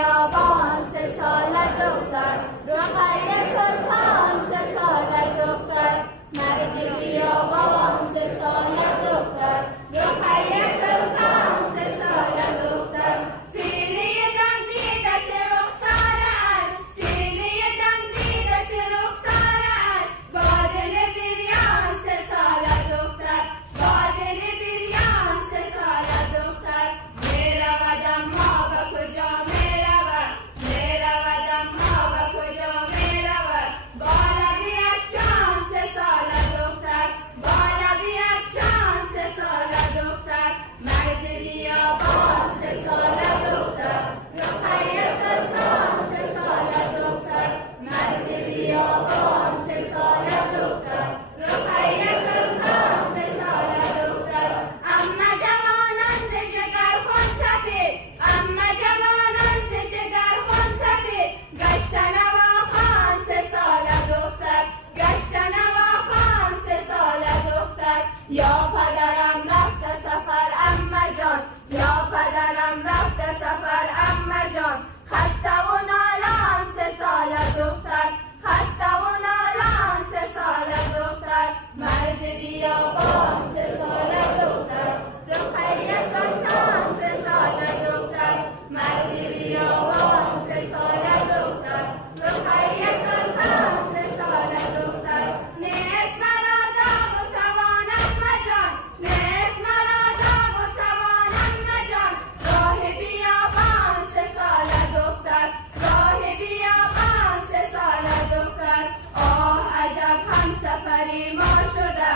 بیابان 3 ساله دختر، رقیه سلطان 3 ساله دختر، مرد بیابان 3 ساله دختر، رقیه سلطان 3 ساله دختر، سینه دم دیده چه رخسارش، سینه دم دیده چه رخسارش، با دل بیریان 3 ساله دختر، با دل بیریان 3 ساله دختر، میرودم ما به کجا میرود، میرودم ما به کجا میرود، بالا بیاد شان 3 ساله دختر، بالا بیاد شان 3 ساله دختر، مرد بیابان 3 ساله دختر، رقیه سلطان 3 ساله دختر، مرد بیابان 3 ساله دختر، رقیه سلطان 3 ساله دختر، اما جوانان ز جگر خون تپید، اما جوانان ز جگر خون تپید، گشت نواخوان 3 ساله دختر، گشت نواخوان 3 ساله دختر، یا پدرم رفته سفر اما جان، یا پدرم رفته سفر اما جان، خسته و نالان 3 ساله دختر، خسته و نالان 3 ساله دختر، مرد بیابان 3 ساله دختر، رقیه سلطان 3 ساله دختر، مرد بیابان 3 ساله دختر، رقیه سلطان 3 ساله دختر، نیست مرا داغ و توانم مجان، نیست مرا داغ و توانم مجان، راه بیابان 3 ساله دختر، راه بیابان 3 ساله دختر، آه عجب همسفری ما شده،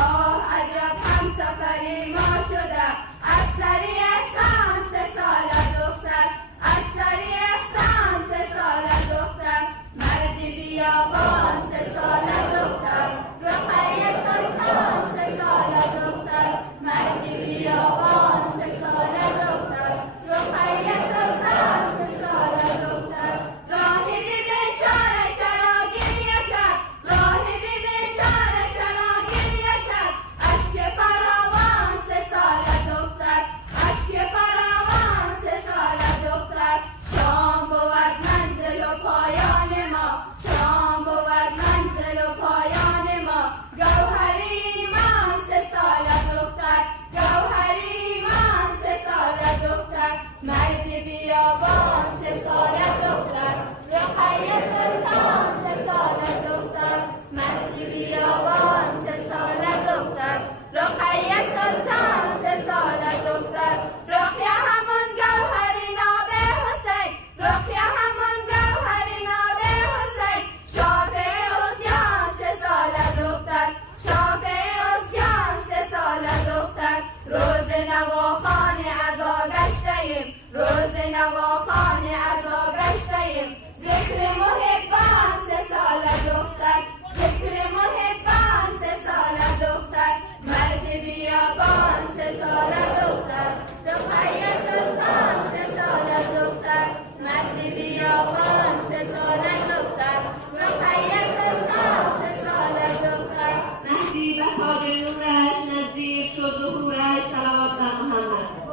آه عجب همسفری ما شده، از سری احسان 3 ساله دختر، از سری احسان 3 ساله دختر، مرد بیابان 3 ساله دختر، رقیه سلطان 3 ساله دختر، مرد بیابان 3 ساله دختر، رقیه سلطان 3 ساله دختر، راهبی بیچاره چرا گریه کرد، راهبی بیچاره چرا گریه کرد، اشک فراوان 3 ساله دختر، اشک فراوان 3 ساله دختر، شام بود منزل و پایان ما، شام بود منزل و پایان ما، گوهری ایمان 3 ساله دختر، گوهری ایمان 3 ساله دختر، مرد بیابان 3 ساله دختر، رقیه سلطان 3 ساله دختر، مرد بیابان 3 ساله دختر، رقیه سلطان 3 ساله دختر، رقیه همون گوهری ناب حسین، رقیه همون گوهری ناب حسین، شافع عصیان 3 ساله دختر، شافع عصیان 3 ساله دختر، روز نواخوان عزا گشتیم، روز نواخوان عزا گشتیم، ذکر محبان 3 ساله دختر، ذکر محبان 3 ساله دختر، مرد بیابان 3 ساله دختر، رقیه سلطان 3 ساله دختر، مرد بیابان 3 ساله دختر، رقیه سلطان 3 ساله دختر، مهدی بهار نورش نزدیک شد ظهورش، صلوات بر محمد.